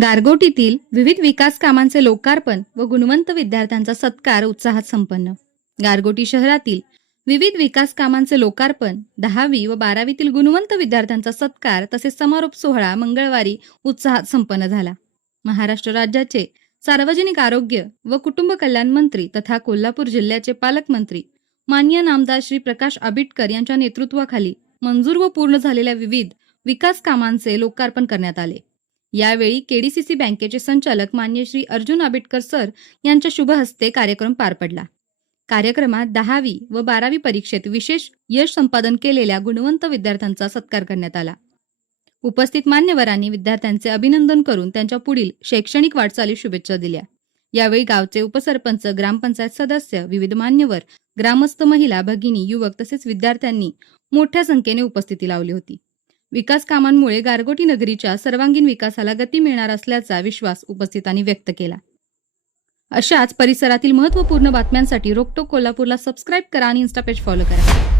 गारगोटीतील विविध विकास कामांचे लोकार्पण व गुणवंत विद्यार्थ्यांचा सत्कार उत्साहात संपन्न. गारगोटी शहरातील विविध विकास कामांचे लोकार्पण, 10वी व 12वीतील गुणवंत विद्यार्थ्यांचा सत्कार तसेच समारोप सोहळा मंगळवारी उत्साहात संपन्न झाला. महाराष्ट्र राज्याचे सार्वजनिक आरोग्य व कुटुंब कल्याण मंत्री तथा कोल्हापूर जिल्ह्याचे पालकमंत्री माननीय नामदार श्री प्रकाश आंबेडकर यांच्या नेतृत्वाखाली मंजूर व पूर्ण झालेल्या विविध विकास कामांचे लोकार्पण करण्यात आले. यावेळी केडीसीसी बँकेचे संचालक माननीय श्री अर्जुन आंबेडकर सर यांच्या शुभ हस्ते कार्यक्रम पार पडला. कार्यक्रमात 10वी व 12वी परीक्षेत विशेष यश संपादन केलेल्या गुणवंत विद्यार्थ्यांचा सत्कार करण्यात आला. उपस्थित मान्यवरांनी विद्यार्थ्यांचे अभिनंदन करून त्यांच्या पुढील शैक्षणिक वाटचालीस शुभेच्छा दिल्या. यावेळी गावचे उपसरपंच, ग्रामपंचायत सदस्य, विविध मान्यवर, ग्रामस्थ, महिला, भगिनी, युवक तसेच विद्यार्थ्यांनी मोठ्या संख्येने उपस्थिती लावली होती. विकास कामांमुळे गारगोटी नगरीच्या सर्वांगीण विकासाला गती मिळणार असल्याचा विश्वास उपस्थितांनी व्यक्त केला. अशाच परिसरातील महत्त्वपूर्ण बातम्यांसाठी रोकटोक कोल्हापूरला सबस्क्राईब करा आणि इन्स्टा पेज फॉलो करा.